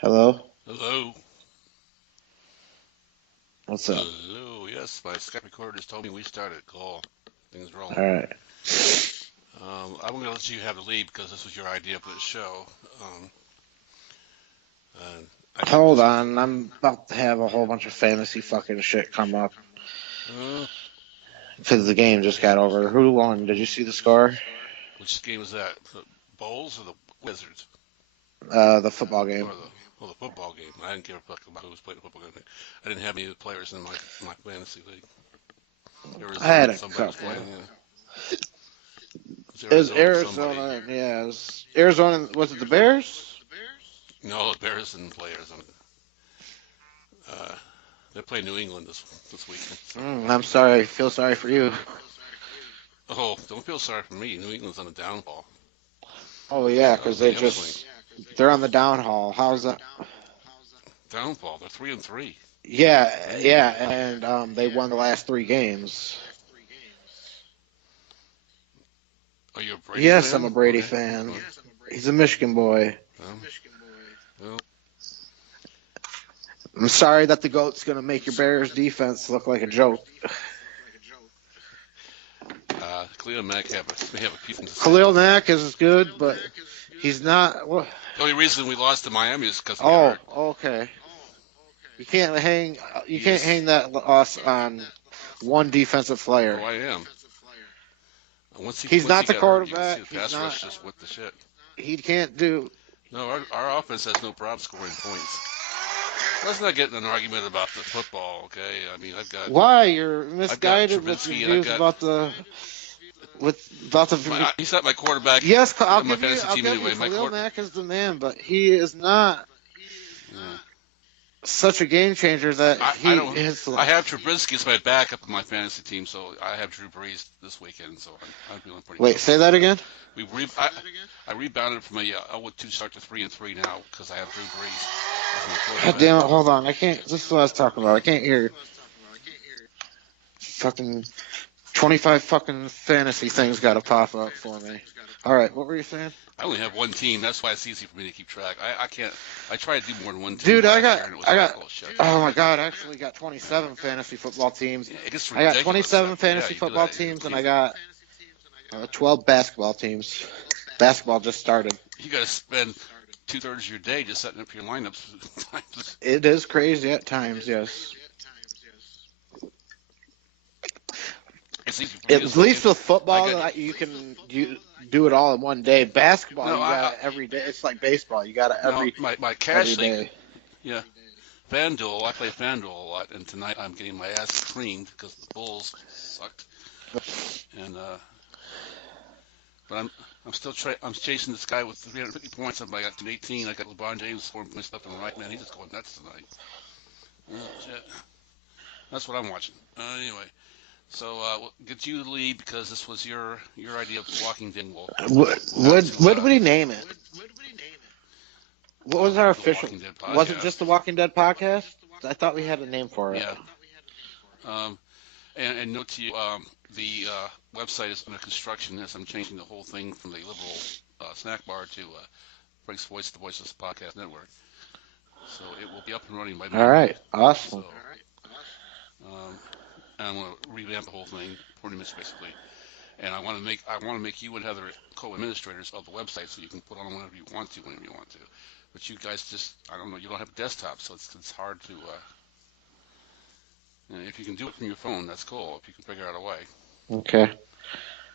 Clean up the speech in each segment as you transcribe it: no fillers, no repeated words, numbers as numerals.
Hello? Hello. What's up? Hello. Yes, my Skype recorder just told me we started. Cool. Things rolling. Alright. I'm going to let you have the lead because this was your idea for the show. Um, and I think Hold this. on, I'm about to have a whole bunch of fantasy fucking shit come up. Uh, Because the game just got over. Who won? Did you see the score? which game was that? The Bulls or the Wizards? The football Or game. the football game? I didn't give a fuck about who was playing the football game. I didn't have any of the players in my fantasy league. I had Arizona, a somebody was couple. playing. Yeah. It was It was Arizona, somebody. Arizona, yeah. It was Arizona, was it the Bears? No, the Bears didn't play Arizona. Uh, they play New England this weekend. So. I'm sorry, I feel sorry for you. Oh, don't feel sorry for me. New England's on a downfall. Oh, yeah, I because was on they the upswing. just, they're on the downhaul. How's that? Downfall. They're 3-3. Yeah, yeah, and they won the last three games. Are you a Brady Yes, I'm a fan? Brady Okay. fan. Well, He's a Michigan boy. well, well, I'm sorry that the GOAT's going to make your Bears defense look like a joke. Cleo Mack may have a few things to say Khalil about that. Mack is good, but he's not. Well, The only reason we lost to Miami is because he got oh, hurt. okay. You can't hang. You He can't is. hang that loss on one defensive Oh, player. I am. Once he He's once not he the got hurt, you can see quarterback. the He's pass not. rush just went to shit. He can't do. No, our offense has no problem scoring points. Let's not get in an argument about the football, okay? I mean, Why you're I've got misguided with your Trubinsky and I've views got about the he's not my quarterback Yes, I'll on my give you. fantasy I'll team give you. anyway. My Khalil quarter. Mack is the man, but he is not Yeah. such a game changer that I he don't. is. I have Trubisky as my backup in my fantasy team, so I have Drew Brees this weekend, so I'm feeling pretty Wait, say comfortable with that that. again. We re- I rebounded from a 0-2 start to 3-3 now because I have Drew Brees as my God quarterback. damn it! Hold on. I can't. This is what I was talking about. I can't hear. Fucking 25 fucking fantasy things got to pop up for me. All right, what were you saying? I only have one team. That's why it's easy for me to keep track. I can't. I tried to do more than one team Dude, last year, and it was I like, got, oh shit. oh my god, I actually got 27 fantasy football teams. Yeah, it gets I got ridiculous 27 after. Yeah, fantasy you do football that. teams, and I got 12 basketball teams. Basketball just started. You got to spend 2/3 of your day just setting up your lineups. It is crazy at times, yes. It's easy for me At this weekend. least with I football, got you can do it all in one day. Basketball, no. you got it every day. It's like baseball. You got it No, my every cash league. day. Yeah, FanDuel. I play FanDuel a lot, and tonight I'm getting my ass creamed because the Bulls sucked. And but I'm still I'm chasing this guy with 350 points. I got 18. I got LeBron James scoring points left and right. Man, he's just going nuts tonight. Shit. That's what I'm watching. Anyway, so we'll get you the lead because this was your idea of Walking Dead. We'll have to What would he name it? What was our the official? Walking Dead Was it just podcast. the Walking Dead podcast? I thought we had a name for it. Yeah. Um, and note to you, the website is under construction as I'm changing the whole thing from the liberal snack bar to Frank's Voice, the Voiceless Podcast Network. So it will be up and running by All Monday. right, awesome. So and I'm going to revamp the whole thing, 40 minutes basically. And I want to make you and Heather co-administrators of the website so you can put on whenever you want to, whenever you want to. But you guys just, I don't know, you don't have a desktop, so it's hard to. If you can do it from your phone, that's cool. If you can figure out a way Okay.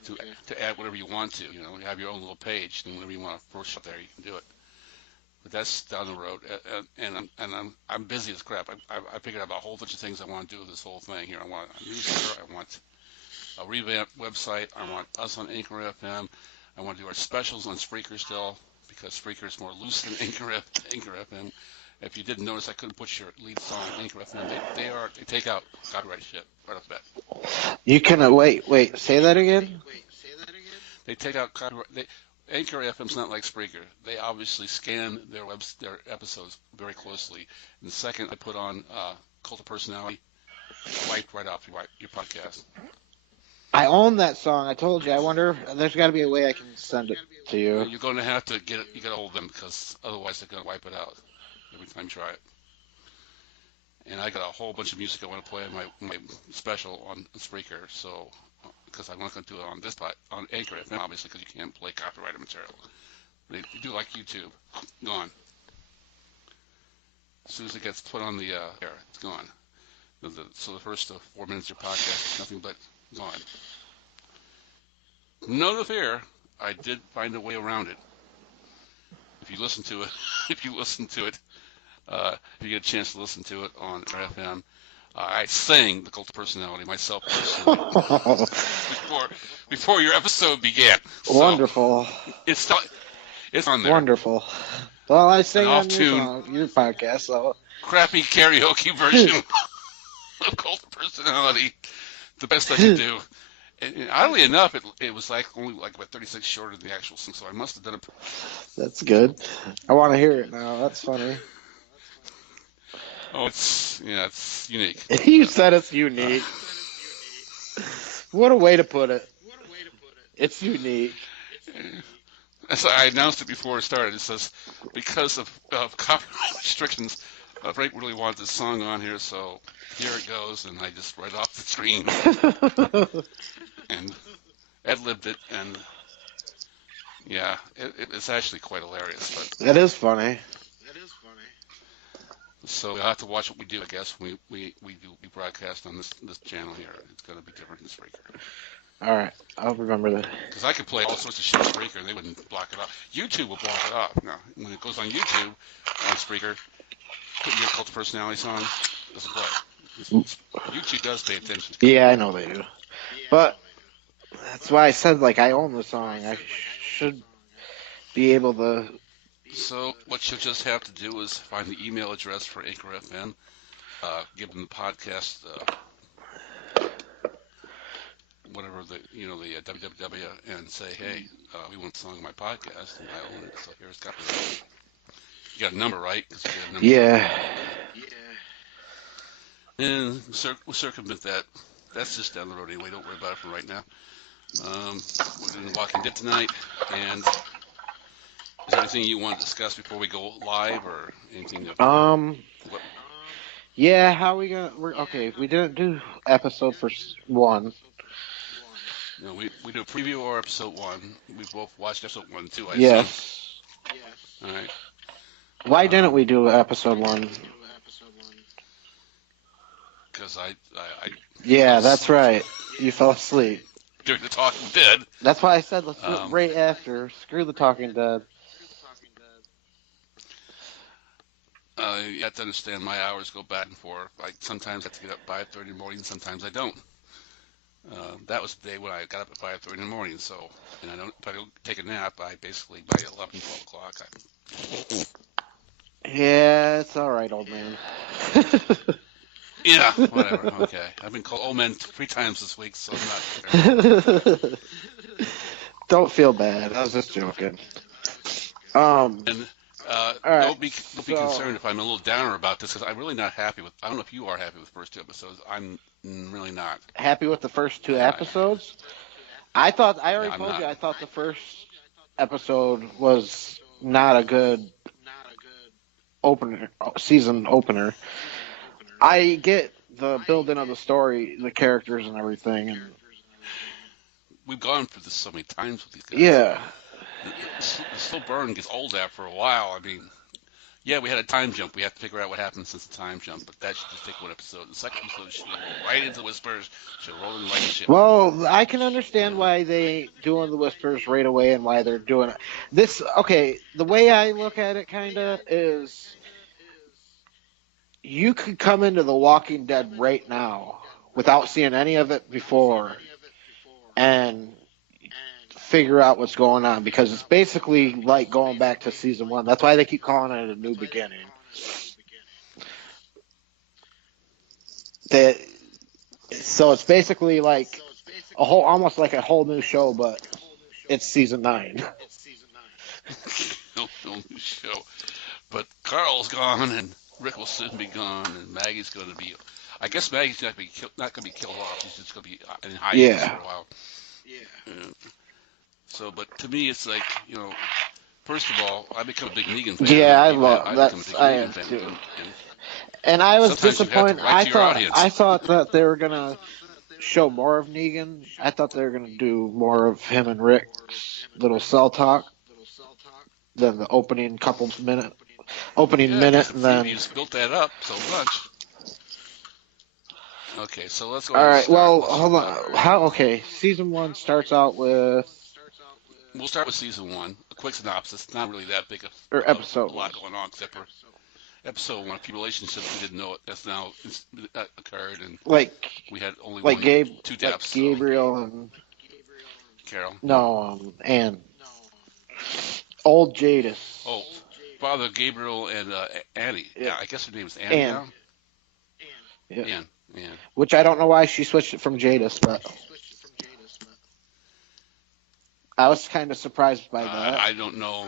to to add whatever you want to, you have your own little page, and whenever you want to post up there, you can do it. But that's down the road, and I'm busy as crap. I figured out a whole bunch of things I want to do with this whole thing here. I want a newsletter. I want a revamped website. I want us on Anchor FM. I want to do our specials on Spreaker still because Spreaker is more loose than Anchor FM. If you didn't notice, I couldn't put your lead song on Anchor FM. They take out copyright shit right off the bat. You can wait. Say that again. They take out copyright. Anchor FM's not like Spreaker. They obviously scan their episodes very closely. And the second I put on Cult of Personality, it's wiped right off your podcast. I own that song. I told you. I wonder. There's got to be a way I can send it to you. You're going to have to get it. You got to hold them because otherwise they're going to wipe it out. every time you try it. And I got a whole bunch of music I want to play on my special on Spreaker. So because I'm not going to do it on this on Anchor FM, obviously, because you can't play copyrighted material. They do like YouTube, gone. As soon as it gets put on the air, it's gone. So the first 4 minutes of your podcast is nothing but gone. No fear, I did find a way around it. If you listen to it, if you listen to it, if you get a chance to listen to it on FM, I sang the Cult of Personality myself personally before your episode began. So Wonderful. it's on there. Wonderful. Well, I An sang on off-tune, your podcast, so. crappy karaoke version of Cult of Personality. The best I could do. And oddly enough, it was like only like about 36 shorter than the actual song, so I must have done it. That's good. I want to hear it now. That's funny. Oh, it's unique. You said it's unique. What a way to put it. It's unique. As I announced it before it started, it says, because of copyright restrictions, Frank really wanted this song on here, so here it goes, and I just right off the screen and ad-libbed it, and yeah, it's actually quite hilarious. But That is funny. so you'll have to watch what we do, I guess. We broadcast on this channel here. It's going to be different than Spreaker. All right, I'll remember that. Because I could play all sorts of shit on Spreaker, and they wouldn't block it off. YouTube will block it off. Now, when it goes on YouTube, on Spreaker, put your Cult of Personality song, it doesn't play. YouTube does pay attention. Yeah, I know they do. But that's why I said, like, I own the song. I should be able to. So what you'll just have to do is find the email address for Anchor FM, give them the podcast, whatever the www, and say, hey, we want a song on my podcast, and I own it. So here's copyright. You got a number, right? 'Cause you got a number. Yeah. And we'll circumvent that. That's just down the road anyway. Don't worry about it for right now. We're doing Walking Dead tonight, and is there anything you want to discuss before we go live, or anything? Yeah. How we gonna? Okay. We didn't do episode for 1. You know, we do a preview or episode 1. We both watched episode 1 too. I Yes. assume. All right. Why didn't we do episode 1? Because I Yeah, that's right. You fell asleep. during the Talking Dead. That's why I said let's do it right after. Screw the Talking Dead. You have to understand my hours go back and forth. Like sometimes I have to get up 5:30 in the morning, sometimes I don't. That was the day when I got up at 5:30 in the morning. So, and if I don't take a nap, I basically by 11, 12 o'clock. Yeah, it's all right, old man. Yeah, whatever. Okay, I've been called old man 3 times this week, so I'm not. Don't feel bad. I was just joking. And right, don't be concerned if I'm a little downer about this, because I'm really not happy with. I don't know if you are happy with the first 2 episodes. I'm really not. Happy with the first 2 episodes? I already told you I thought the first episode was not a good season opener. I get the building of the story, the characters and everything, and we've gone through this so many times with these guys. Yeah. The slow burn gets old after a while. I mean, yeah, we had a time jump. We have to figure out what happened since the time jump, but that should just take 1 episode. The second episode should roll right into Whispers, should roll in like a ship. Well, I can understand why they doing the Whispers right away and why they're doing it. Okay, the way I look at it kind of is you could come into The Walking Dead right now without seeing any of it before and figure out what's going on, because it's basically like going back to season 1. That's why they keep calling it a new beginning. So it's basically like almost like a whole new show, but it's season 9. No new show. But Carl's gone, and Rick will soon be gone, and Maggie's going to be. I guess Maggie's not going to be killed off. She's just going to be in hiatus for a while. Yeah. So, but to me, it's like, First of all, I become a big Negan fan. Yeah, Other I people have. love I become a that's big I Negan am fan, too. and And I was sometimes you have to disappointed. write to your I audience. thought that they were gonna show more of Negan. I thought they were gonna do more of him and Rick's little cell talk than the opening Yeah, because minute, the and then. previews built that up so much. Okay, so let's go All ahead and right. start. Well, Let's hold on. How? Okay. Season one starts out with, we'll start with season one. A quick synopsis. Not really that big or of episode a one, lot going on, except for episode one. A few relationships we didn't know it. That's now occurred, and like we had only like one, Gabe, two like deaths. So Gabriel and Carol, yeah. no, and old Oh, Jadis. Father Gabriel and Annie. Yeah, I guess her name is Annie and now. yeah, Ann. Ann. which I don't know why she switched it from Jadis, but I was kind of surprised by that. I don't know.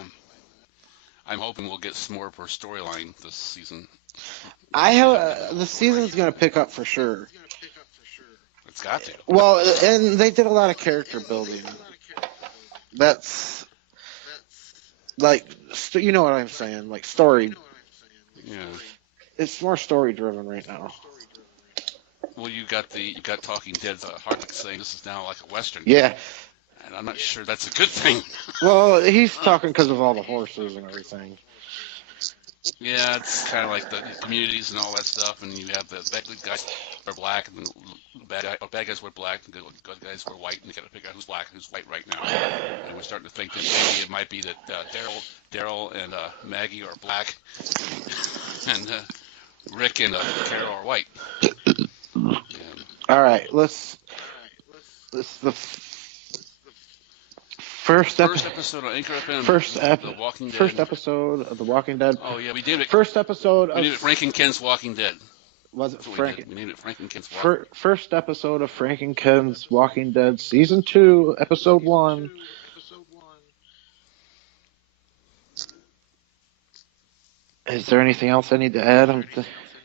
I'm hoping we'll get some more of her storyline this season. I If we have haven't gotten it the before. season's gonna pick up for sure. It's got to. Well, and they did a lot of character building. That's like, you know what I'm saying? Like story. Yeah. It's more story driven right now. Well, you got Talking Dead's Hardwick saying this is now like a western, Yeah. and I'm not sure that's a good thing. Well, he's talking because of all the horses and everything. Yeah, it's kind of like the communities and all that stuff, and you have the good guys are black, and the bad guys wear black, and the good guys wear white, and you got to figure out who's black and who's white right now. And we're starting to think that maybe it might be that Daryl and Maggie are black, and Rick and Carol are white. And All right, let's the first ep- first episode on Anchor FM, first ep- The Walking first Dead. episode of The Walking Dead. Oh yeah, we did it. First episode We of named it Frank and Ken's Walking Dead. was it That's what we did. Frank? We named it Frank and Ken's Walking. First episode of Frank and Ken's Walking Dead, season 2, episode 1. Is there anything else I need to add?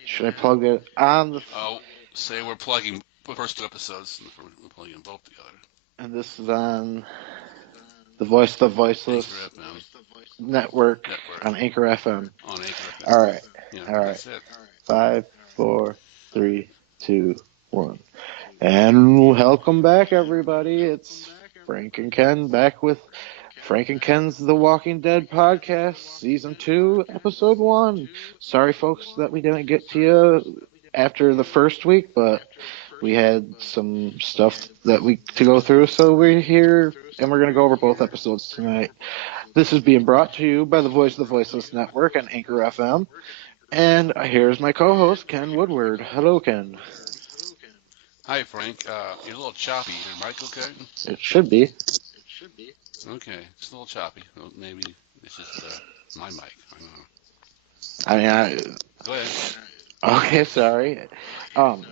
Should I plug it on the? Oh, say we're plugging the first two episodes, and we're plugging them both together. And this is on the Voice of the Anchor Voiceless FM network network on Anchor FM. on Anchor FM. All right, Yeah, all right. that's it. 5, 4, 3, 2, 1. And welcome back, everybody. It's Frank and Ken back with Frank and Ken's The Walking Dead podcast, season 2, episode 1. Sorry, folks, that we didn't get to you after the first week, but we had some stuff that we to go through, so we're here and we're going to go over both episodes tonight. This is being brought to you by the Voice of the Voiceless Network and Anchor FM. And here's my co-host, Ken Woodward. Hello, Ken. Hi, Frank. You're a little choppy. Is your mic okay? It should be. Okay, it's a little choppy. Well, maybe it's just my mic. I don't know. I mean, Go ahead. okay, sorry. All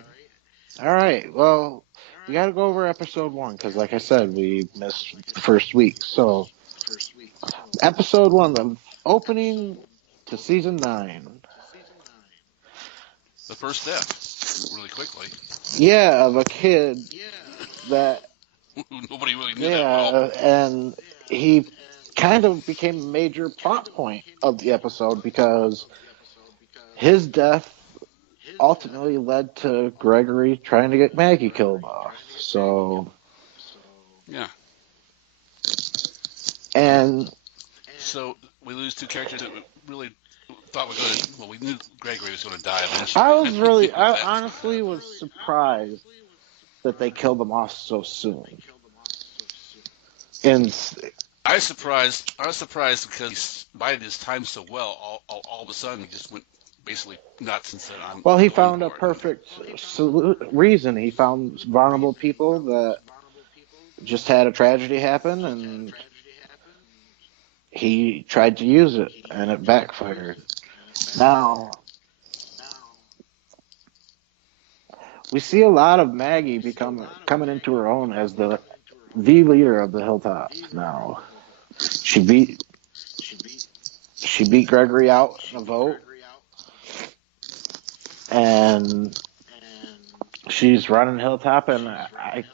right. Well, we got to go over episode 1 because, like I said, we missed the first week. So, episode 1, the opening to season 9. The first death, really quickly. Yeah, of a kid that, Nobody really knew that well. yeah, and he kind of became a major plot point of the episode because his death ultimately led to Gregory trying to get Maggie killed off. So, Yeah. and So we lose two characters that we really thought were going to. Well, we knew Gregory was going to die eventually. I honestly was surprised that they killed him off so soon. And I was surprised. Because he bided his time so well. All of a sudden, he just went basically nuts and said, "I'm well, he going found a for it." perfect reason. He found vulnerable people that just had a tragedy happen, and he tried to use it, and it backfired. Now, we see a lot of Maggie coming into her own as the leader of the Hilltop. Now, she beat Gregory out in a vote, and she's running Hilltop, and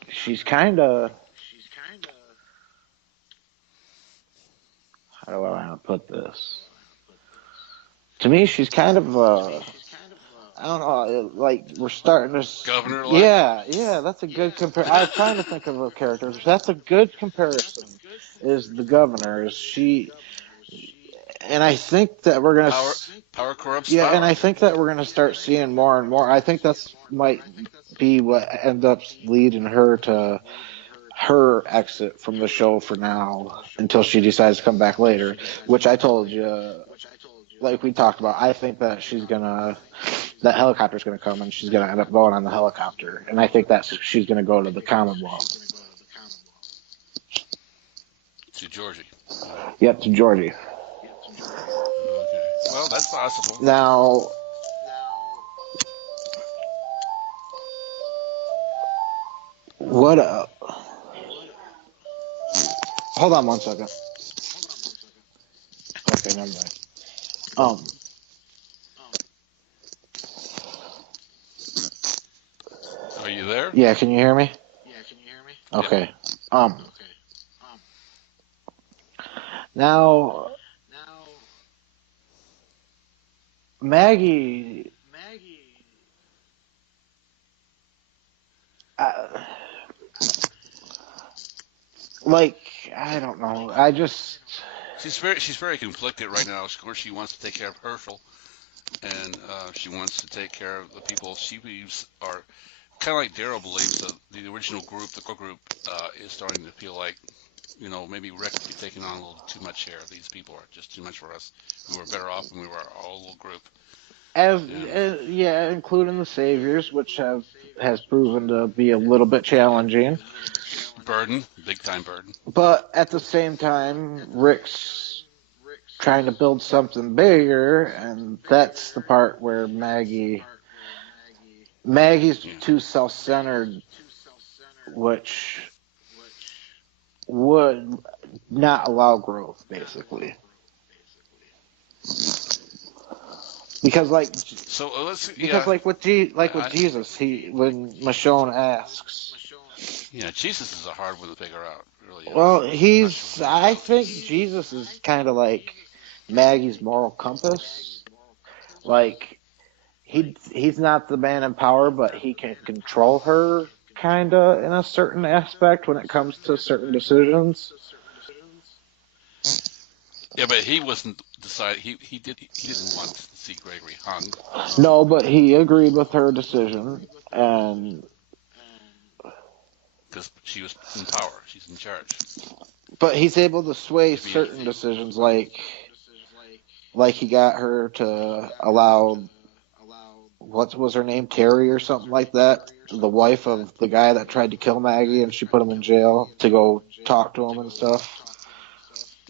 she's kind of, how do I want to put this? To me, she's kind of I don't know, like we're starting to. Governor like. Yeah, that's a good compare. I was trying to think of a character. That's a good comparison. Is the governor? Is she? And I think that we're gonna. Power power corrupts Yeah, and power. I think that we're gonna start seeing more and more. I think that's might be what ends up leading her to her exit from the show for now until she decides to come back later. Which I told you, like we talked about. I think that that helicopter's gonna come and she's gonna end up going on the helicopter, and I think that she's gonna go to the Commonwealth. To Georgie. Okay. Yep, to Georgie. Okay. Well, that's possible. Now, what? Hold on one second. Okay, never mind. Um, Are you there? yeah, can you hear me? Yep. Okay. Um, now Maggie, uh, like I don't know. I just She's very conflicted right now. Of course, she wants to take care of Herschel, and she wants to take care of the people she believes are kind of like Daryl believes the original group, the core group, is starting to feel like maybe Rick could be taking on a little too much here. These people are just too much for us. We were better off when we were our own little group. as And yeah, including the saviors, which has proven to be a little bit challenging. burden, big time burden. But at the same time, Rick's trying to build something bigger, and that's the part where Maggie's Yeah. too self-centered, which would not allow growth, basically. Because Yeah, like with I Jesus, he when Michonne asks, yeah, Jesus is a hard one to figure out. It really well, is. I'm not sure who he I think is. Jesus is kind of like Maggie's moral compass. Like he's not the man in power, but he can control her kinda in a certain aspect when it comes to certain decisions. Yeah, but he wasn't decided. He didn't want to see Gregory hung No, but he agreed with her decision, and because she was in power. She's in charge. but he's able to sway If he certain decisions, like he got her to allow what was her name, Terry or something like that, the wife of the guy that tried to kill Maggie, and she put him in jail to go talk to him and stuff.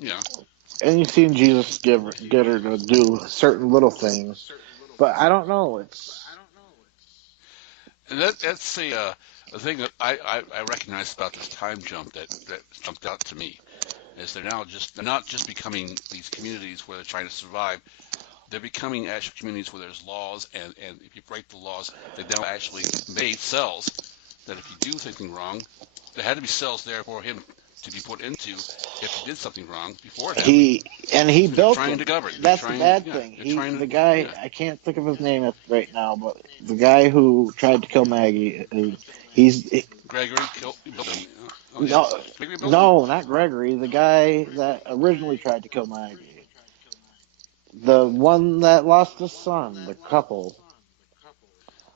yeah, And you've seen Jesus get her to do certain little things, but I don't know. and that's a thing that I recognize about this time jump that jumped out to me is they're not just becoming these communities where they're trying to survive. They're becoming actual communities where there's laws, and if you break the laws, they now actually made cells that if you do something wrong, there had to be cells there for him to be put into if he did something wrong before it happened. He So they're built trying them. to govern. That's the bad thing. They're trying The to, guy, yeah. I can't think of his name right now, but the guy who tried to kill Maggie, he's Gregory built them. Oh yeah, no, Gregory built them. no, not Gregory. The guy that originally tried to kill Maggie, the one that lost his son, the couple.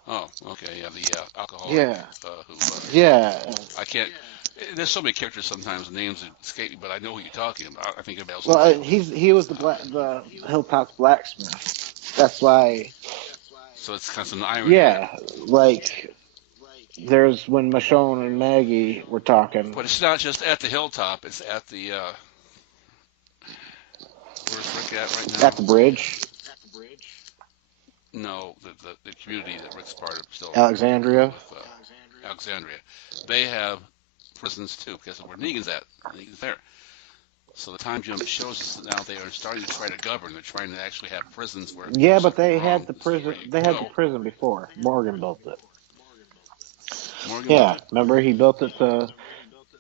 Oh, okay, yeah, the alcoholic Yeah, who yeah. I can't. There's so many characters sometimes names escape me, but I know who you're talking about. I think everybody else Well, knows who. he was the Hilltop's blacksmith. That's why. So it's kind of some irony there. Yeah, like there's when Michonne and Maggie were talking But it's not just at the hilltop. It's at the where's Rick at right at now? the bridge, No, the community that Rick's part of still Alexandria. with Alexandria. They have prisons too because of where Negan's at. Negan's there. So the time jump shows us that now they are starting to try to govern. They're trying to actually have prisons where if you do Yeah, but something they had wrong, the this is where prison. you They can had the go. prison before. Morgan built it. Morgan built Yeah, it. remember he built it to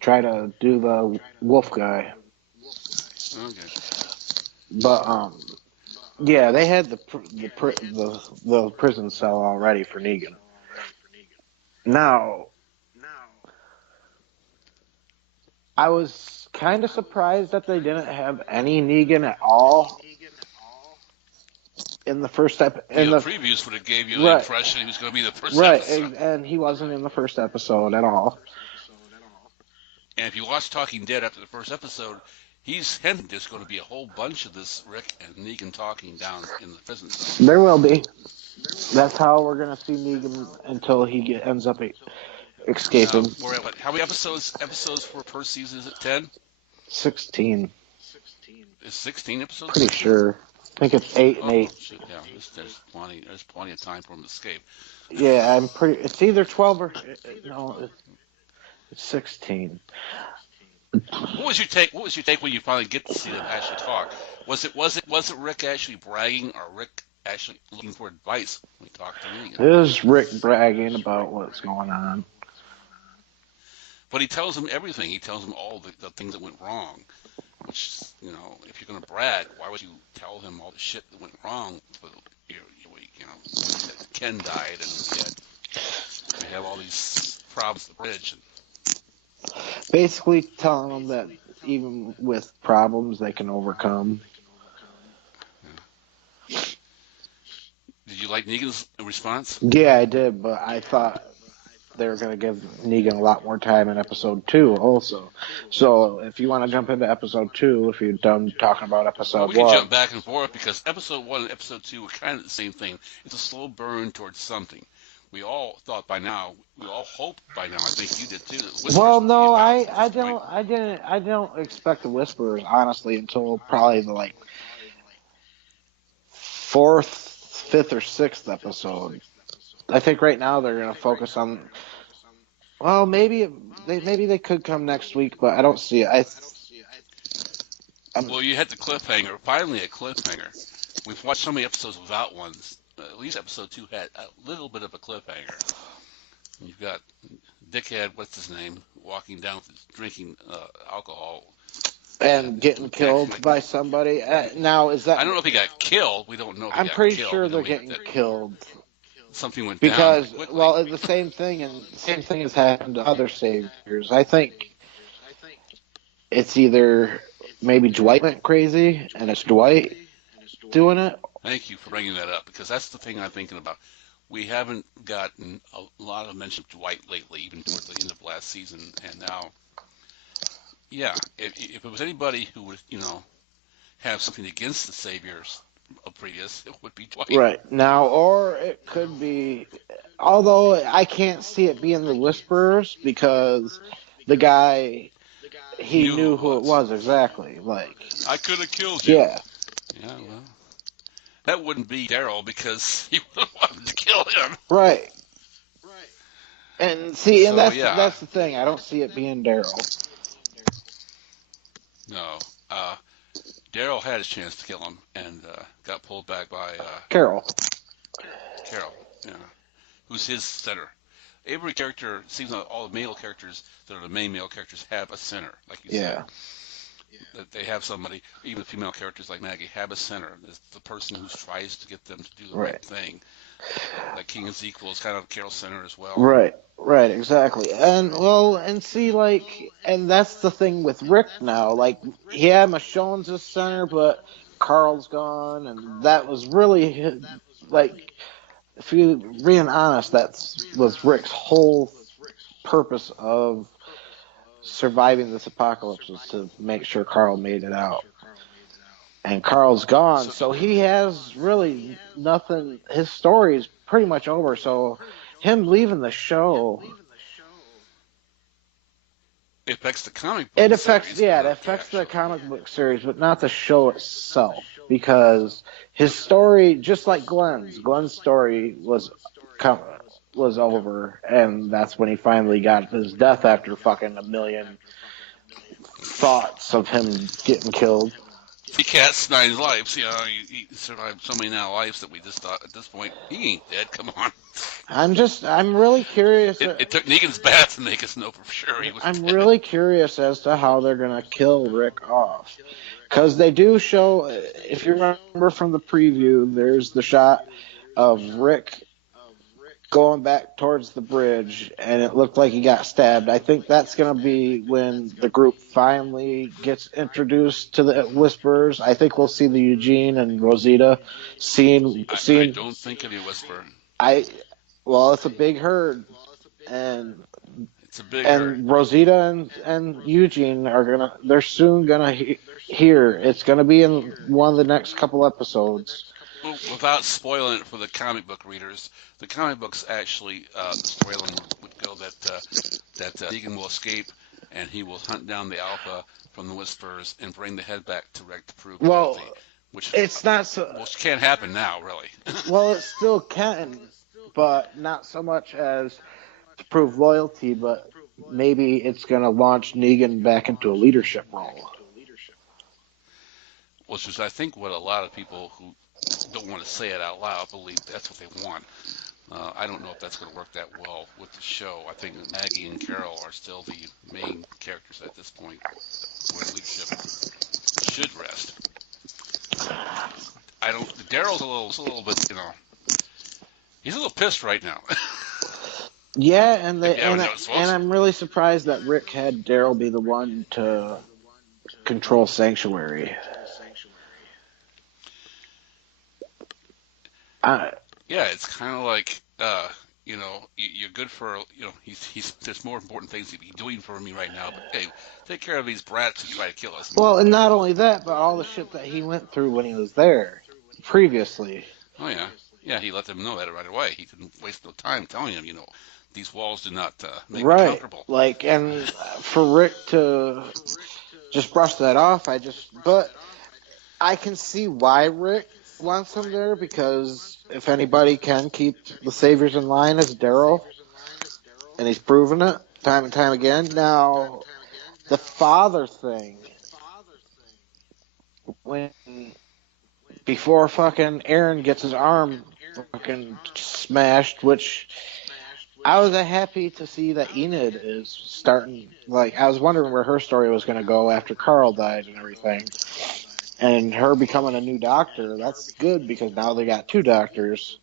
try to do the wolf guy. Okay. But yeah, they had the prison cell already for Negan. Now, I was kind of surprised that they didn't have any Negan at all in the first step. You In know, the previews would have gave you the right, impression he was going to be the first right, episode. and he wasn't in the first episode at all. And if you watch Talking Dead after the first episode, he's hinting there's going to be a whole bunch of this Rick and Negan talking down in the prison cell. There will be. That's how we're gonna see Negan until ends up Now escaping. we're at what? How many episodes for per season? Is it 10? 16, Is 16 episodes pretty next year? sure. I think it's 8 and Oh 8. shit! Yeah, there's plenty of time for him to escape. Yeah, I'm pretty. It's either 12 or no, it's 16. What was your take when you finally get to see them actually talk? Was it Rick actually bragging or Rick actually looking for advice when he talked to Negan? It is Rick bragging about what's going on. But he tells him everything. He tells him all the things that went wrong. Which, if you're going to brag, why would you tell him all the shit that went wrong for that Ken died and we have all these problems at the bridge. Basically, telling them that even with problems, they can overcome. Did you like Negan's response? Yeah, I did, but I thought they were going to give Negan a lot more time in episode 2 also. So if you want to jump into episode 2, if you're done talking about Well, episode we can 1. jump back and forth because episode 1 and episode 2 were kind of the same thing. It's a slow burn towards something. We all thought by now, we all hoped by now, I think you did too, that Well, Whispers would be no, about I, at this I point. don't I didn't I don't expect the Whisperers honestly until probably the like 4th, 5th or 6th episode. I think right now they're going to focus on. Well, maybe they could come next week, but I don't see it. I'm Well, you had the cliffhanger, finally a cliffhanger. We've watched so many episodes without ones. At least episode 2 had a little bit of a cliffhanger. You've got Dickhead, what's his name, walking down drinking alcohol and getting killed by somebody. Now is that? I don't know if he got killed. We don't know if he I'm got pretty killed. sure We know they're getting that killed something went down because pretty quickly. well, it's the same thing, and the same thing has happened to other saviors. I think it's either maybe Dwight went crazy, and it's Dwight doing it. Thank you for bringing that up because that's the thing I'm thinking about. We haven't gotten a lot of mention of Dwight lately, even towards the end of last season. And now, yeah, if it was anybody who would, have something against the Saviors of previous, it would be Dwight. Right now, or it could be. Although I can't see it being the Whisperers because the guy he Knew who knew it who it was. was exactly. Like, I could have killed you. yeah, Yeah, well, that wouldn't be Daryl because he would have wanted to kill him. right. And see, and So that's yeah, that's the thing. I don't see it being Daryl. no. Daryl had his chance to kill him and got pulled back by Carol. Carol, yeah, who's his center. Every character seems like all the male characters that are the main male characters have a center, like you said. Yeah. That they have somebody, even the female characters like Maggie, have a center. It's the person who tries to get them to do the right Right. thing. Like King is Equal is kind of Carol's center as well. Right. Right. Exactly. And well, and see, like, and that's the thing with Rick now. Like, yeah, Michonne's his center, but Carl's gone, and that was really like, if you're being honest, that was Rick's whole purpose of surviving this apocalypse was to make sure Carl made it out. And Carl's gone, So so he has really nothing. His story is pretty much over. So him leaving the show, it affects the comic it book affects series, yeah, but it not the affects the actual. comic book series, but not the show itself because his story, just like Glenn's story was over, and that's when he finally got his death after fucking a million thoughts of him getting killed. He cast 9 lives. He survived so many now lives that we just thought at this point he ain't dead. Come on. I'm really curious. It took Negan's bath to make us know for sure he was I'm dead. really curious as to how they're gonna kill Rick off, because they do show. If you remember from the preview, there's the shot of Rick going back towards the bridge, and it looked like he got stabbed. I think that's going to be when the group finally gets introduced to the Whisperers. I think we'll see the Eugene and Rosita scene. I don't think any whisper. I well, it's a big herd, and It's a big hurt. and Rosita and Eugene are gonna. They're soon gonna hear. It's gonna be in one of the next couple episodes. Well, without spoiling it for the comic book readers, the comic books actually the storyline would go that Negan will escape and he will hunt down the Alpha from the Whispers and bring the head back to Rick to prove Well, loyalty, it's not so. which can't happen now, really. Well, it still can, but not so much as to prove loyalty, but maybe it's going to launch Negan back into a leadership role. Which is, I think, what a lot of people who don't want to say it out loud believe that's what they want. I don't know if that's going to work that well with the show. I think Maggie and Carol are still the main characters at this point, where leadership should rest. I don't. Daryl's a little bit, he's a little pissed right now. Yeah, If you haven't noticed, and folks. I'm really surprised that Rick had Daryl be the one to control Sanctuary. I, Yeah, it's kind of like, you're good for, he's there's more important things to be doing for me right now. But hey, take care of these brats who try to kill us. well, and not only that, but all the shit that he went through when he was there previously. Oh yeah, yeah. He let them know that right away. He didn't waste no time telling them, these walls do not make me Right. comfortable. Like, and for Rick to just brush that off, but I can see why Rick wants him there, because if anybody can keep the Saviors in line, it's Daryl, and he's proven it time and time again. Now, the father thing, when before fucking Aaron gets his arm fucking smashed, which I was happy to see that Enid is starting. Like, I was wondering where her story was going to go after Carl died and everything. And her becoming a new doctor, that's good because now they got two doctors.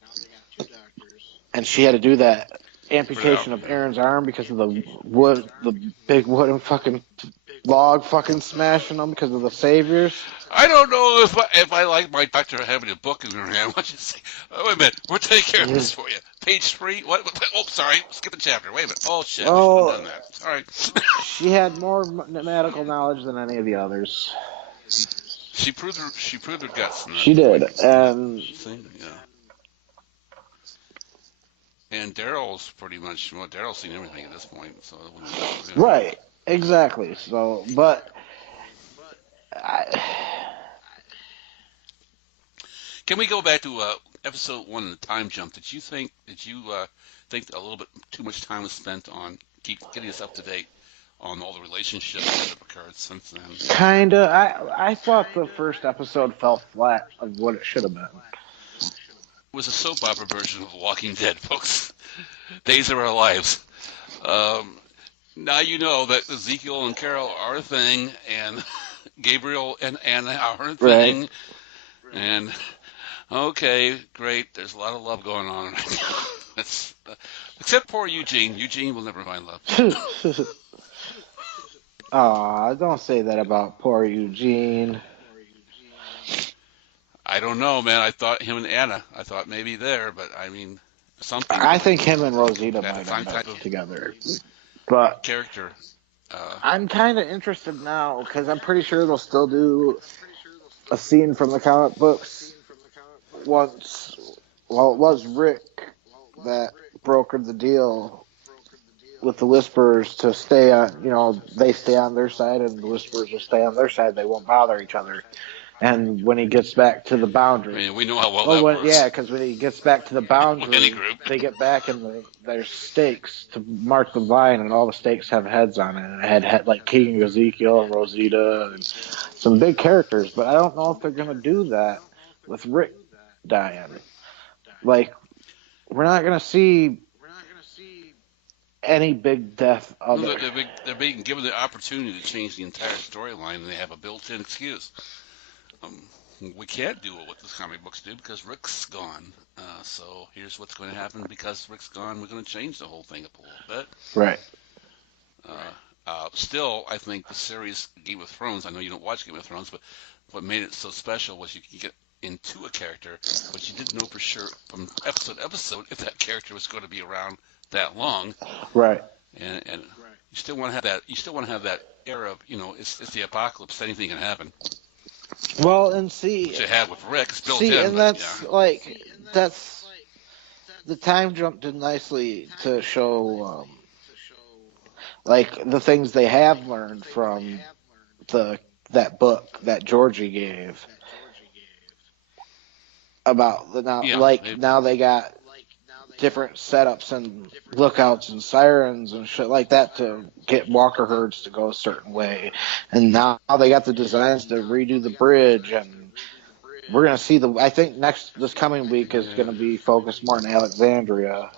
And she had to do that For now, amputation of Aaron's arm because of the big wooden fucking log fucking smashing them because of the Saviors. I don't know if I like my doctor having a book in her hand. What you say? Oh, wait a minute, we'll take care of this for you. Page 3. What? Oh, sorry, skip a chapter. Wait a minute. Oh shit, we shouldn't have Oh, done that. Sorry. she had more medical knowledge than any of the others. She proved her guts in that She did, point. and See, yeah. And Daryl's pretty much, Daryl's seen everything at this point, so it wouldn't mess with him. right, exactly. So, but I, Can we go back to episode 1, the time jump? Did you think a little bit too much time was spent on getting us up to date on all the relationships that have occurred since then? kinda, I thought the first episode fell flat of what it should have been. It was a soap opera version of Walking Dead, folks. Days of Our Lives. Um, Now you know that Ezekiel and Carol are a thing, and Gabriel and Anna are a Right. thing, and okay, great. There's a lot of love going on right now. That's, except poor Eugene. Eugene will never find love. Aw, don't say that about poor Eugene. I don't know, man. I thought him and Anna. I thought maybe there, but I mean, something I think him and Rosita have to might find end type up of together. But character. Uh, I'm kind of interested now because I'm pretty sure they'll still do a scene from the comic books once. Well, it was Rick that brokered the deal with the Whisperers to stay on. They stay on their side, and the Whisperers will stay on their side. They won't bother each other. And when he gets back to the I boundary, mean, we know how well well, that yeah, works because when he gets back to the with any boundary, group. they get back and there's stakes to mark the line, and all the stakes have heads on it. And it had like King Ezekiel and Rosita and some big characters, but I don't know if they're gonna do that with Rick dying. Like, we're not gonna see any big death No, other. they're being given the opportunity to change the entire storyline, and they have a built-in excuse. Um, we can't do what the comic books do because Rick's gone. So here's what's going to happen because Rick's gone. We're going to change the whole thing up a little bit. Right. Still, I think the series Game of Thrones. I know you don't watch Game of Thrones, but what made it so special was you could get into a character, but you didn't know for sure from episode to episode if that character was going to be around that long, Right. and you still want to have that. You still want to have that era of it's the apocalypse. Anything can happen, Well, and which they have with Rick. It's built see, in, and but yeah, that's the time jump did nicely to show like the things they have learned from the that book that Georgie gave about the now, yeah. like now they got different setups and lookouts and sirens and shit like that to get walker herds to go a certain way, and now they got the designs to redo the bridge. And we're gonna see the. I think this coming week is gonna be focused more on Alexandria.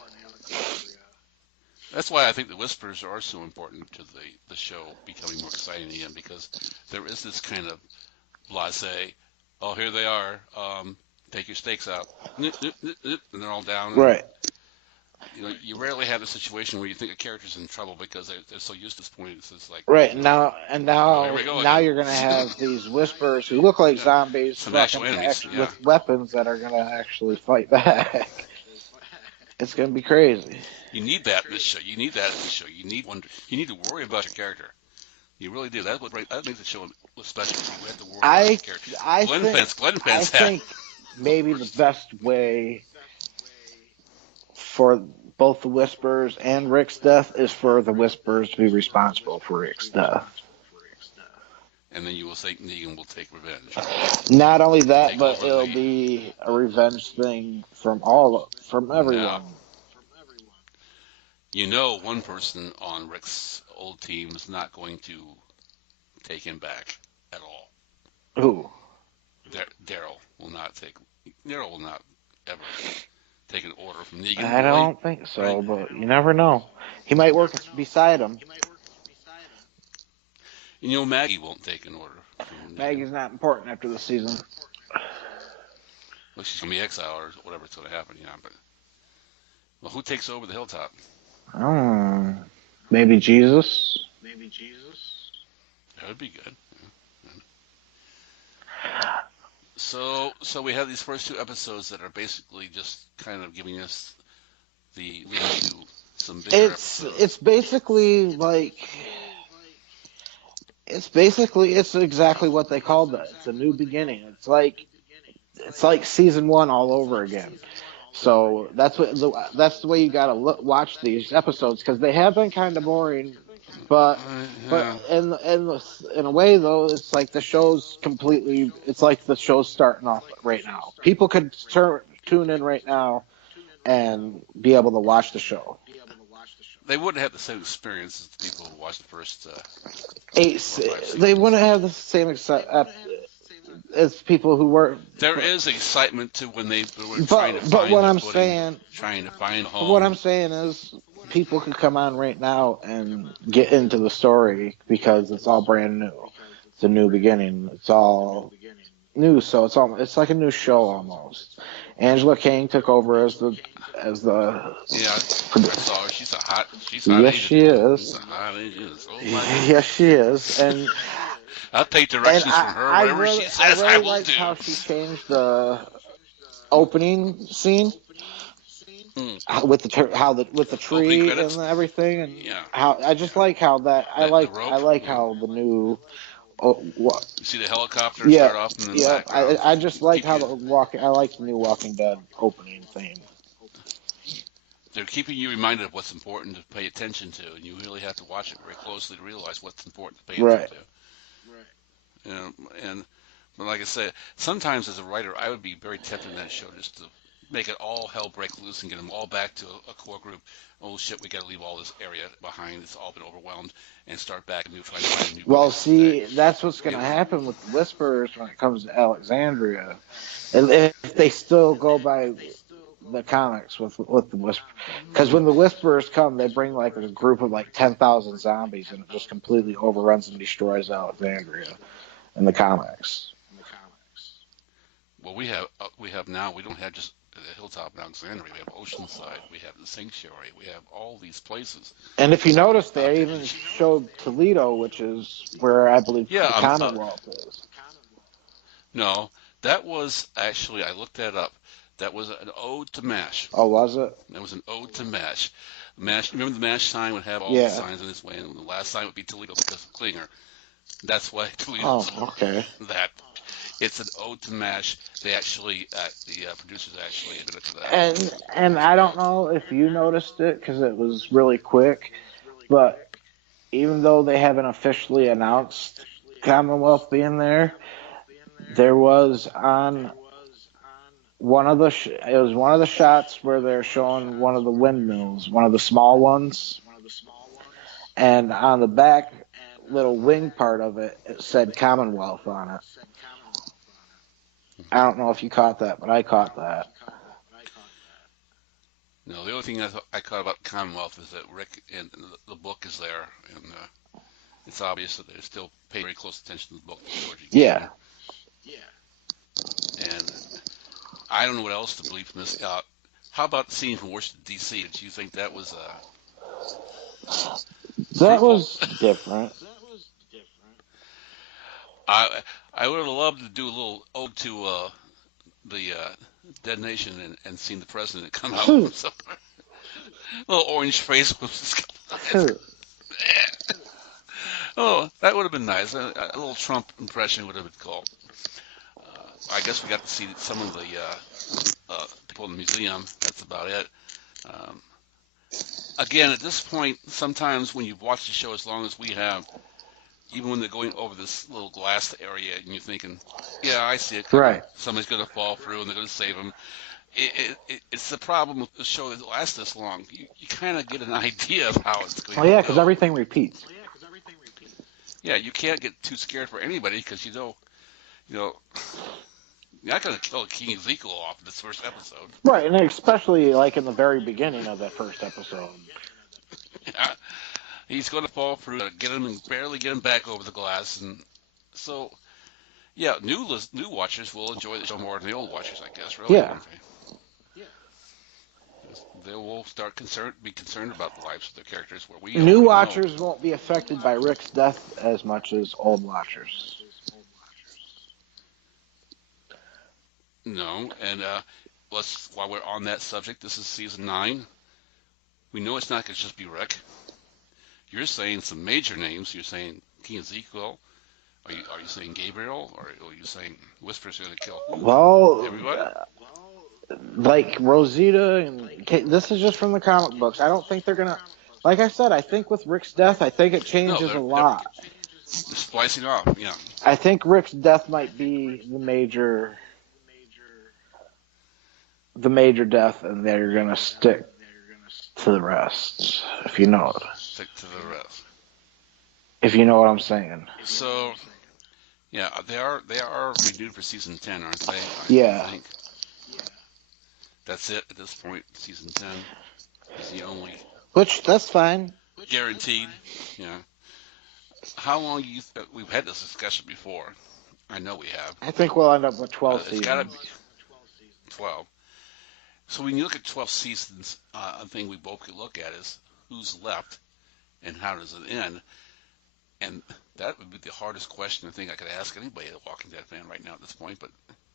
That's why I think the whispers are so important to the show becoming more exciting again because there is this kind of blasé. Oh, here they are. Take your stakes out, and they're all down. And Right. you rarely have a situation where you think a character's in trouble because they're so used to this point. It's just like, Right now, and oh, here we go now again. you're gonna have these whispers who look like Yeah, zombies, some actual enemies. Yeah, with weapons that are gonna actually fight back. It's gonna be crazy. you need that in this show. You need that in this show. You need one. You need to worry about your character. You really do. That makes the show special. You have to worry about I your character. I Glenn think Pence. Glenn I Pence had think maybe the best way for both the Whispers and Rick's death is for the Whispers to be responsible for Rick's death. and then you will say Negan will take revenge. Not only He'll that, take but over it'll the. be a revenge thing from Now, everyone. one person on Rick's old team is not going to take him back at all. Who? Daryl will not take. Daryl will not ever take an order from Negan, I will he? don't think Right? so, but you never know. He might work beside him. Maggie won't take an order from Negan. Maggie's not important after the season. Well, she's gonna be exiled or whatever it's gonna happen. But well, who takes over the hilltop? Oh, maybe Jesus. That would be good. So we have these first two episodes that are basically just kind of giving us the lead to some bigger episodes. It's exactly what they called it. It's a new beginning. It's like season one all over again. So that's the way you gotta watch these episodes because they have been kind of boring, but Yeah. in a way though it's like the show's completely. It's like the show's starting off right now. People could tune in right now and be able to watch the show. They wouldn't have the same experience as the people who watched the first Eight, 4 or 5 they seasons. wouldn't have the same as people who were. There is excitement to when they were trying to But find what their I'm footing, saying, trying to find a what home. I'm saying is, people could come on right now and get into the story because it's all brand new. It's a new beginning. It's all new, so it's like a new show almost. Angela Kang took over as the Yeah, I saw her. She's hot yes agent. she She's is. a hot agent. Oh my Yes goodness. she is, and I'll take and directions from her. Whatever she I says, I really will liked do. how she changed the opening scene Hmm. with with the Opening tree and credits. everything, and Yeah, how I just like how that the rope. I like Yeah. how the new oh, what You see the helicopter yeah start off in the yeah background. I just like Keep how you. the walk I like the new Walking Dead opening theme. They're keeping you reminded of what's important to pay attention to, and you really have to watch it very closely to realize what's important to pay attention Right. to. And But like I said, sometimes as a writer, I would be very tempted in that show just to make it all hell break loose and get them all back to a core group. Oh shit, we got to leave all this area behind. It's all been overwhelmed, and start back anew, trying to find a new Well, place to stay. see, that's what's going It to would, happen with the Whisperers when it comes to Alexandria. If they still go by the comics with the Whisper, because when the Whisperers come, they bring like a group of like 10,000 zombies, and it just completely overruns and destroys Alexandria in the comics. well, we have now. We don't have just the hilltop in Alexandria. We have Oceanside. We have the Sanctuary. We have all these places. And if you notice, Uh, they even showed Toledo, which is where I believe yeah, the Commonwealth is. no, that was actually I looked that up. That was an ode to MASH. Oh, was it? That was an ode to MASH. MASH. Remember the MASH sign would have all the Yeah. signs in its way, and the last sign would be Toledo because of Klinger. That's why Oh, Toledo's okay. that. It's an ode to MASH. They actually, the producers actually admitted to that. And I don't know if you noticed it because it was really quick, but even though they haven't officially announced Commonwealth being there, there was on it was one of the shots where they're showing one of the windmills, one of the small ones, and on the back little wing part of it, it said Commonwealth on it. I don't know if you caught that, but I caught that. No, the only thing I caught about Commonwealth is that Rick and the book is there, and it's obvious that they still pay very close attention to the book that Georgie gave Yeah. them. And I don't know what else to believe from this. How about the scene from Washington D.C.? Did you think that was That fruitful? was different. I would have loved to do a little ode to the Dead Nation and seen the president come out from somewhere. A little orange face with his eyes. Oh, that would have been nice. A little Trump impression would have been cool. I guess we got to see some of the people in the museum. That's about it. Um, Again, at this point, sometimes when you've watched the show as long as we have, even when they're going over this little glass area, and you're thinking, "Yeah, I see it coming. Right. Somebody's going to fall through, and they're going to save him." It's the problem with the show that lasts this long. You kind of get an idea of how it's going Well, to yeah, because go. everything repeats. Yeah, you can't get too scared for anybody because you know, you're not going to kill King Ezekiel off in this first episode. Right, and especially like in the very beginning of that first episode. He's going to fall through, get him and barely get him back over the glass, and so yeah, new watchers will enjoy the show more than the old watchers, I guess. Really, Yeah. won't they? They will start be concerned about the lives of their characters, where we New already know. watchers won't be affected by Rick's death as much as old watchers. No, and let's while we're on that subject, this is season 9. We know it's not going to just be Rick. You're saying some major names. You're saying King Ezekiel. Are you saying Gabriel, or are you saying Whisper's going to kill who? Well, Everybody? like Rosita and this is just from the comic books. I don't think they're gonna. Like I said, I think with Rick's death, I think it No, changes a they're lot. splicing off. Yeah. I think Rick's death might be the major death, and they're gonna stick to the rest. If you know, Stick to the rest. if you know what I'm saying. So yeah, they are renewed for season 10, aren't they? I Yeah. think that's it at this point. Season 10 is the only Which that's fine. guaranteed. Yeah. How long we've had this discussion before? I know we have. I think we'll end up with 12 It's got to be seasons. 12. So when you look at 12 seasons, a thing we both could look at is who's left and how does it end. And that would be the hardest question I think I could ask anybody, a Walking Dead fan right now at this point. But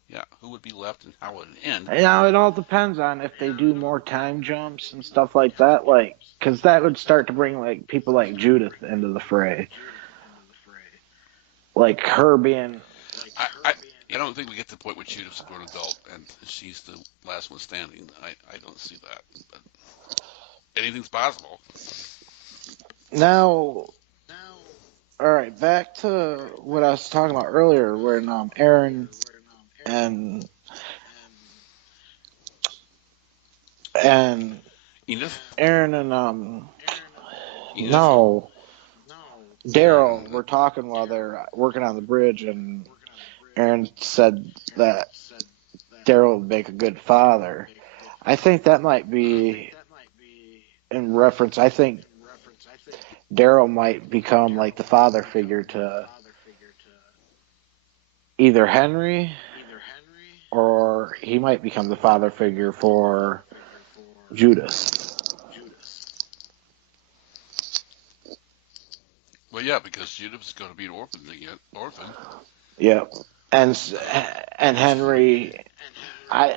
yeah, who would be left and how would it end? Now it all depends on if they do more time jumps and stuff like that, like because that would start to bring like people like Judith into the fray, like her being. I don't think we get to the point where Judith's a grown adult and she's the last one standing. I don't see that. But anything's possible. Now All right, back to what I was talking about earlier, when and and Edith, Aaron and Edith, no, Aaron, Daryl were talking while they're working on the bridge, and Aaron said that Daryl would make a good father. I think that might be in reference. I think Daryl might become like the father figure to either Henry, or he might become the father figure for Judas. well, yeah, because Judith's going to be an orphan again, orphan, Yep. And and which is weird.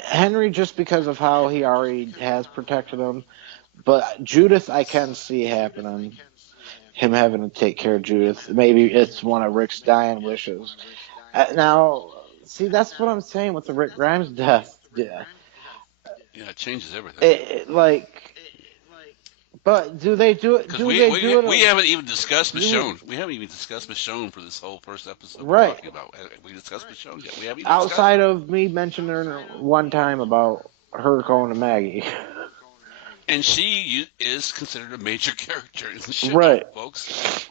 Henry just because of how he already has protected him, but Judith I can see happening. Him having to take care of Judith. Maybe it's one of Rick's dying wishes. Now, see, that's what I'm saying with the Rick Grimes death. Yeah. Yeah, it changes everything. Like, but do they do it? Because Do they do it? we haven't even discussed Do Michonne. We haven't even discussed Michonne for this whole first episode we're right talking about. Have we discussed Michonne yet? We haven't even discussed outside her. of me mentioning her one time about her going to Maggie. And she is considered a major character in the show, Right. folks.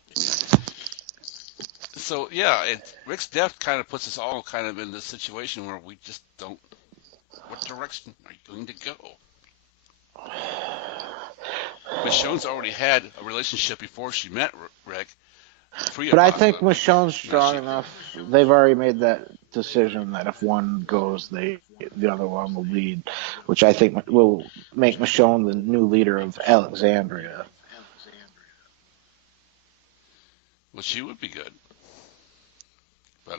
So yeah, Rick's death kind of puts us all kind of in this situation where we just don't. What direction are you going to go? Michonne's already had a relationship before she met Rick, But I think pre-apocalyptic. Michonne's Now strong she, enough. They've already made that decision that if one goes, the other one will lead, which I think will make Michonne the new leader of Alexandria. well, she would be good, but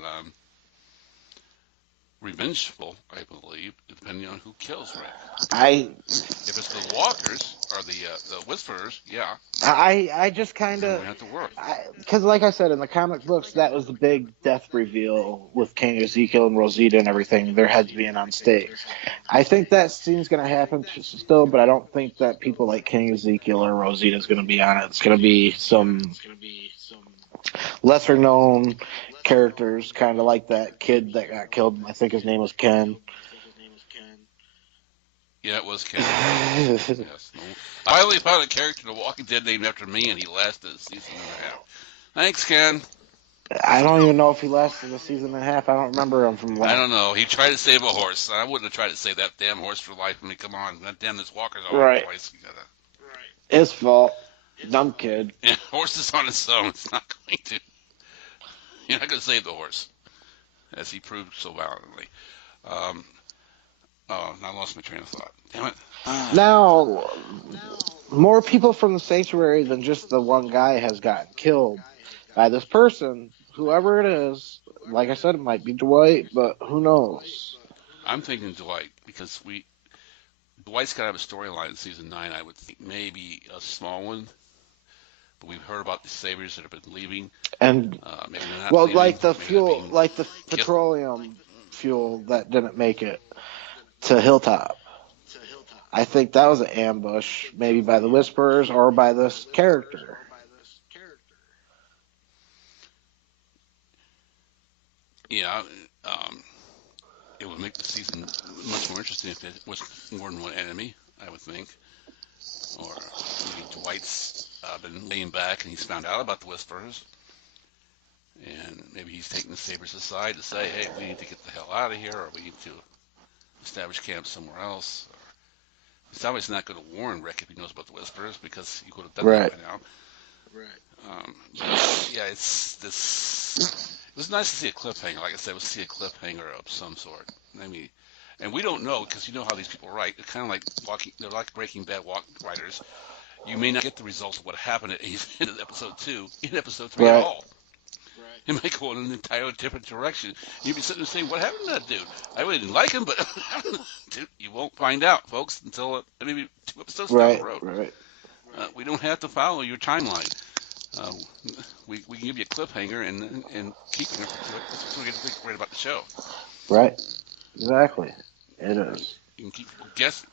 revengeful, I believe, depending on who kills Rick. I If it's the Walkers or the Whisperers, yeah, I just kind then we're of gonna have to work. because, like I said, in the comic books, that was the big death reveal with King Ezekiel and Rosita and everything. Their heads being on stakes. I think that scene's going to happen still, but I don't think that people like King Ezekiel or Rosita is going to be on it. It's going to be some lesser known characters, kind of like that kid that got killed. I think his name was Ken. Yeah, it was Ken. Yes. No. I finally found a character in The Walking Dead named after me, and he lasted a season and a half. Thanks, Ken. I don't even know if he lasted a season and a half. I don't remember him from I last. don't know. He tried to save a horse. I wouldn't have tried to save that damn horse for life. I mean, come on. That damn, this walker's all over the Right. place. You gotta. His fault. Dumb kid. Yeah, horse is on its own. It's not going to. You're not going to save the horse, as he proved so valiantly. Um, oh, I lost my train of thought. Damn it. Now, more people from the sanctuary than just the one guy has gotten killed by this person, whoever it is. Like I said, it might be Dwight, but who knows? I'm thinking Dwight because Dwight's got to have a storyline in season 9. I would think maybe a small one, but we've heard about the saviors that have been leaving. And Maybe they're not well, leaving. like the Maybe they're fuel, being like the killed. petroleum fuel that didn't make it to Hilltop. I think that was an ambush, maybe by the Whisperers or by this character. Yeah, um, it would make the season much more interesting if it was more than one enemy. I would think, or maybe Dwight's been laying back and he's found out about the Whisperers, and maybe he's taking the Sabers aside to say, "Hey, we need to get the hell out of here, or we need to establish camp somewhere else." Or, he's obviously not going to warn Rick if he knows about the Whisperers because he would have done that Right. by now. But yeah, it's this. It was nice to see a cliffhanger. Like I said, it was to see a cliffhanger of some sort. I mean, and we don't know because you know how these people write. It's kind of like walking. They're like Breaking Bad writers. You may not get the results of what happened in episode 2 in episode 3 at Right. all. It might go in an entirely different direction. You'd be sitting there saying, "What happened to that dude? I really didn't like him, but dude, you won't find out, folks, until maybe 2 episodes down the Right. road. Right. We don't have to follow your timeline. Uh, we can give you a cliffhanger and keep to it. That's what's really great about the show. Right. Exactly. It is. You can keep people guessing.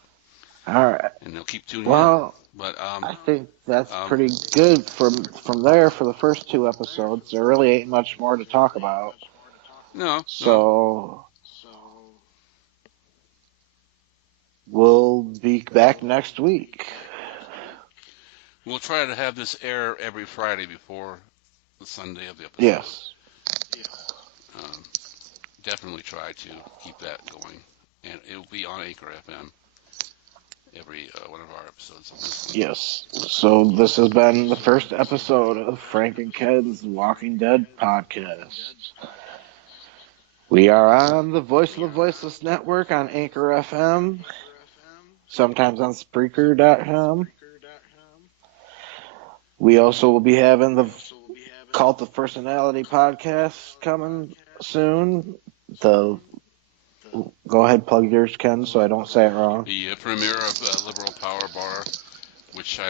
All right. and they'll keep tuning in. Well, But I think that's um, pretty good from there for the first two episodes. There really ain't much more to talk about. no. So we'll be back next week. We'll try to have this air every Friday before the Sunday of the episode. Yes. Um, Definitely try to keep that going, and it'll be on Anchor FM every one of our episodes on this one. Yes. So this has been the first episode of Frank and Ken's Walking Dead podcast. We are on the Voice of the Voiceless Network on Anchor FM, sometimes on Spreaker.com. We also will be having the Cult of Personality podcast coming soon. The Go ahead, plug yours, Ken, so I don't say it wrong. The premiere of Liberal Power Bar, which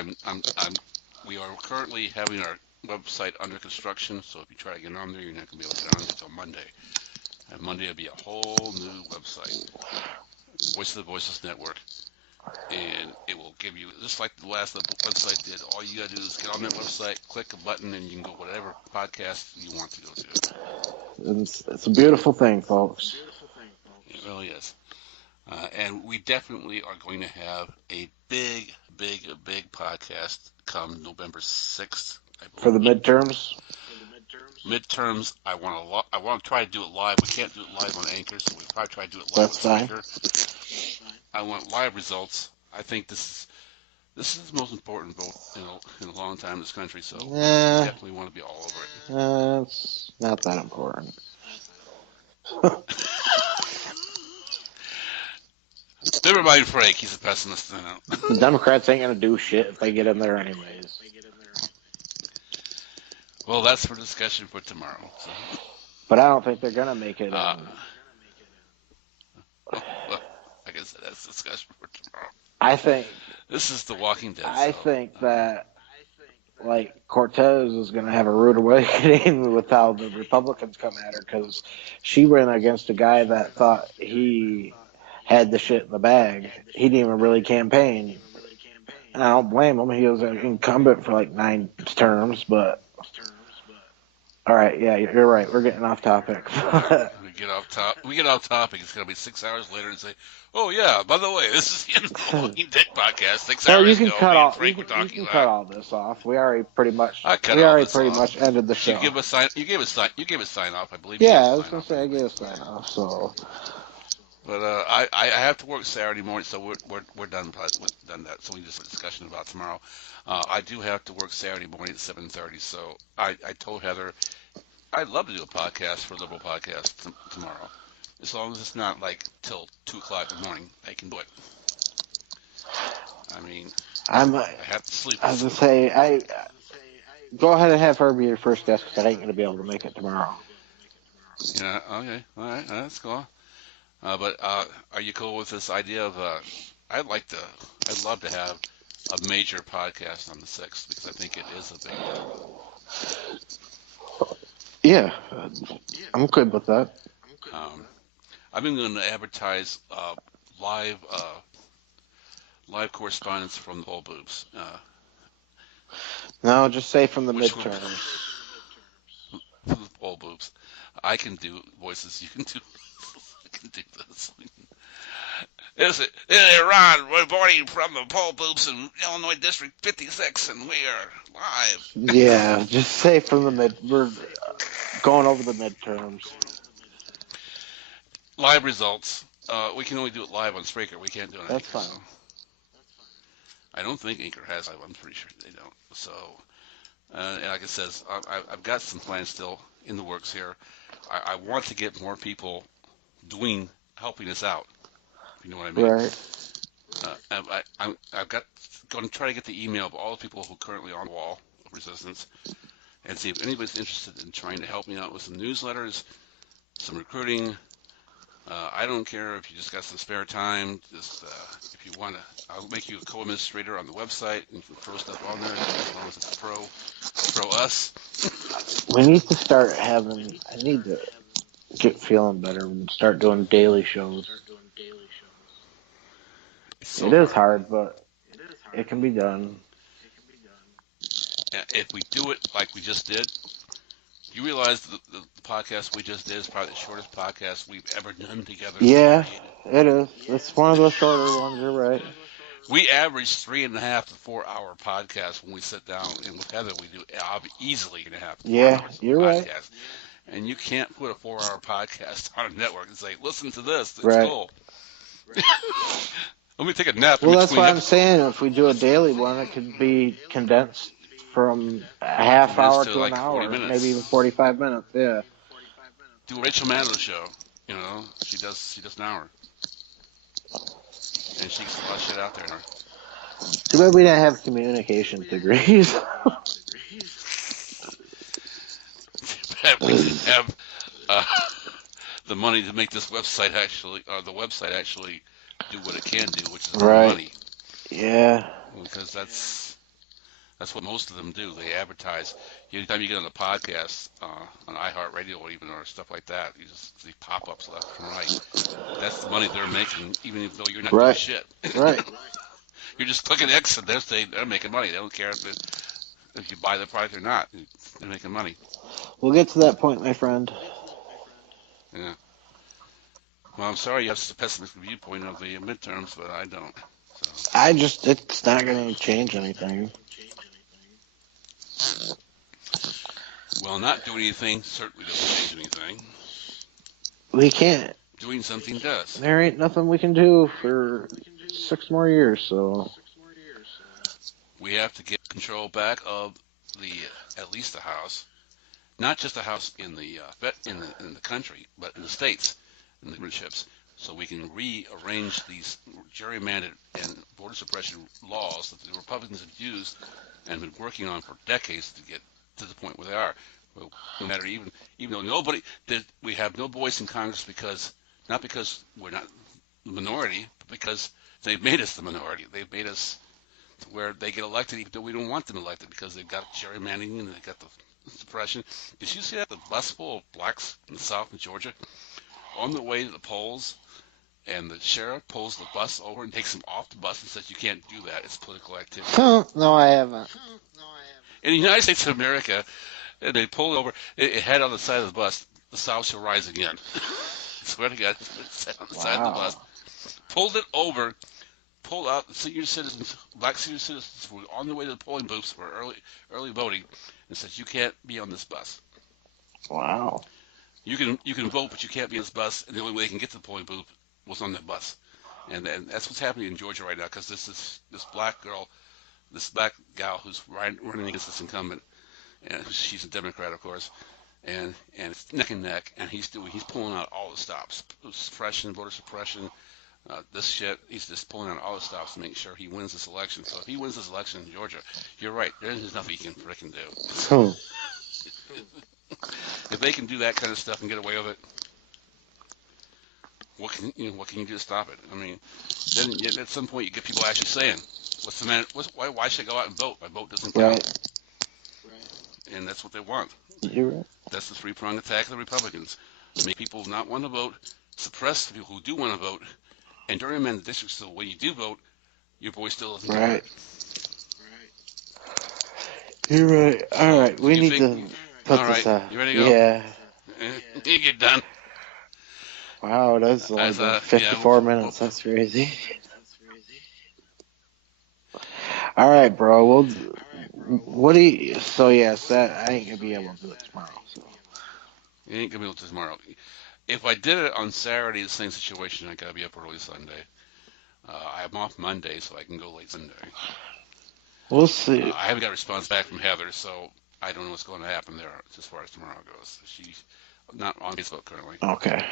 we are currently having our website under construction. So if you try to get on there, you're not going to be able to get on there until Monday. And Monday will be a whole new website, Voice of the Voiceless Network, and it will give you, just like the last website did, all you gotta do is get on that website, click a button, and you can go whatever podcast you want to go to. It's a beautiful thing, folks. It really is. And we definitely are going to have a big podcast come November 6th, I For the believe. midterms? Midterms, I want to try to do it live. We can't do it live on Anchor, so we probably try to do it live That's on fine. Spreaker. I want live results. I think this is the most important vote in a long time in this country, so we definitely want to be all over it. It's not that important. it. Never mind Frank, he's a pessimist. I know. The Democrats ain't gonna do shit if they get in there anyways. Well, that's for discussion for tomorrow. So. But I don't think they're gonna make it. Well, I guess that's discussion for tomorrow. I think This is The Walking Dead. I think that like Cortez is going to have a rude awakening with how the Republicans come at her because she ran against a guy that thought he had the shit in the bag. He didn't even really campaign. And I don't blame him. He was an incumbent for like 9 terms, but all right, yeah, you're right. We're getting off topic. We get off topic. It's gonna be 6 hours later and say, "Oh yeah, by the way, this is the end of the Walking Dead podcast. 6 hours you can ago, cut me and all Frank were talking you can about." cut all this off. We already pretty much I cut all this off. ended the show. You gave a sign. You gave a sign off. I believe. Yeah, I was gonna say I gave a sign off. So. But I have to work Saturday morning, so we're done. We're done that. So we just have a discussion about tomorrow. I do have to work Saturday morning at 7:30. So I told Heather I'd love to do a podcast for Liberal Podcast tomorrow, as long as it's not like till 2 o'clock in the morning. I can do it. I mean, I have to sleep. I was gonna say I go ahead and have her be your first guest because I ain't gonna be able to make it tomorrow. Yeah. Okay. All right. That's cool. But are you cool with this idea of? I'd love to have a major podcast on the 6th because I think it is a big deal. Yeah, I'm good with that. I've been going to advertise live correspondence from the poll booths. No, just say from the Which midterms. From the poll booths. I can do voices. You can do. I can do this. Ron, we're voting from the poll booths in Illinois District 56, and we are live. Yeah, just say from the mid. We're going over the midterms. Live results. We can only do it live on Spreaker. We can't do it on That's Anchor. fine. So. I don't think Anchor has live. I'm pretty sure they don't. So, and like it says, I've got some plans still in the works here. I want to get more people helping us out. If you know what I mean. Right. I've got going to try to get the email of all the people who are currently on the wall of resistance, and see if anybody's interested in trying to help me out with some newsletters, some recruiting. I don't care if you just got some spare time. Just if you want to, I'll make you a co-administrator on the website and you can throw stuff on there as long as it's pro us. We need to start having. I need to get feeling better and start doing daily shows. so It is hard. hard, but it can be done. If we do it like we just did, you realize the podcast we just did is probably the shortest podcast we've ever done together, Yeah, period. it is. It's one of the shorter ones. You're right. We average 3.5 to 4 hour podcasts when we sit down, and with Heather, we do easily 3.5 to 4 hours Yeah, of you're right. podcast. And you can't put a 4 hour podcast on a network and say, listen to this, it's Right. cool. Let me take a nap in Well, that's between why I'm episodes. saying if we do a daily one, it could be condensed from a half Condensed hour to to an like 40 hour, maybe even minutes. 45 minutes. Yeah. Do a Rachel Maddow show. She does an hour. And she gets a lot of shit out there. Too bad we didn't have communication degrees. We didn't have uh, the money to make this website actually, or the website actually do what it can do, which is earn Right. money. Yeah. Because that's what most of them do. They advertise. Anytime you get on a podcast, on iHeartRadio or even or stuff like that, you just see pop-ups left and right. That's the money they're making, even though you're not doing Right. shit. Right. You're just clicking X, and they're making money. They don't care if you buy the product or not. They're making money. We'll get to that point, my friend. Yeah. Well, I'm sorry you have such a pessimistic viewpoint of the midterms, but I don't. So, It's not going to change anything. well, not doing anything certainly doesn't change anything. We can't. Doing something does. There ain't nothing we can do for 6 more years, so. We have to get control back of the at least the House, not just the House in the country, but in the states, in the governorships, so we can rearrange these gerrymandered and voter suppression laws that the Republicans have used and been working on for decades to get to the point where they are. Well, no matter even though we have no voice in Congress because not because we're not the minority, but because they've made us the minority. They've made us to where they get elected even though we don't want them elected because they've got gerrymandering and they've got the suppression. Did you see that the bus full of blacks in the South in Georgia on the way to the polls, and the sheriff pulls the bus over and takes them off the bus and says you can't do that. It's political activity. No, I haven't. In the United States of America, they pulled over. It had on the side of the bus, "The South shall rise again." I swear to God, it said on the side of the bus. Wow. Pulled it over. Pulled out senior citizens, black senior citizens, who were on the way to the polling booths for early voting, and says you can't be on this bus. Wow. You can vote, but you can't be on this bus. And the only way they can get to the polling booth was on that bus. And that's what's happening in Georgia right now because this black girl, this black gal who's running against this incumbent, and she's a Democrat, of course, and it's neck and neck, and he's pulling out all the stops, suppression, voter suppression, this shit. He's just pulling out all the stops to make sure he wins this election. So if he wins this election in Georgia, you're right, there's nothing he can frickin' do. If they can do that kind of stuff and get away with it, what can you do to stop it? I mean, then at some point you get people actually saying, "What's the matter? Why should I go out and vote? My vote doesn't count." Right. And that's what they want. You're right. That's the three-pronged attack of the Republicans: make people not want to vote, suppress the people who do want to vote, and gerrymander the districts so when you do vote, your voice still doesn't count. Right. You're right. All So, right. We you need think? to put All this right, up. you ready to go? Yeah. You get done. Wow, that's only As been yeah, 54 minutes. That's crazy. All right, bro. What do you? So yes, that I ain't gonna be able to do it tomorrow. So you ain't gonna be able to tomorrow. If I did it on Saturday, the same situation. I gotta be up early Sunday. I'm off Monday, so I can go late Sunday. we'll see. I haven't got a response back from Heather, so I don't know what's going to happen there as far as tomorrow goes. She's not on Facebook currently. Okay.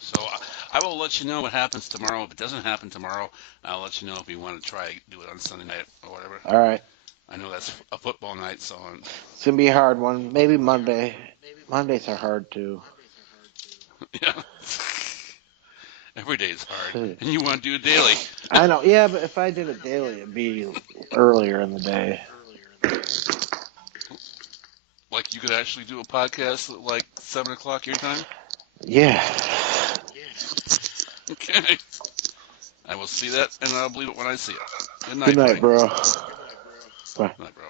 So I will let you know what happens tomorrow. If it doesn't happen tomorrow, I'll let you know if you want to try to do it on Sunday night or whatever. All right. I know that's a football night, so It's gonna be a hard one. Maybe Monday. Mondays are hard too. yeah. Every day is hard, and you want to do it daily. I know. Yeah, but if I did it daily, it'd be earlier in the day. Like you could actually do a podcast at like 7 o'clock your time. Yeah. Okay. I will see that, and I'll believe it when I see it. Good Good night, night, buddy. bro. Bye. Good night, bro.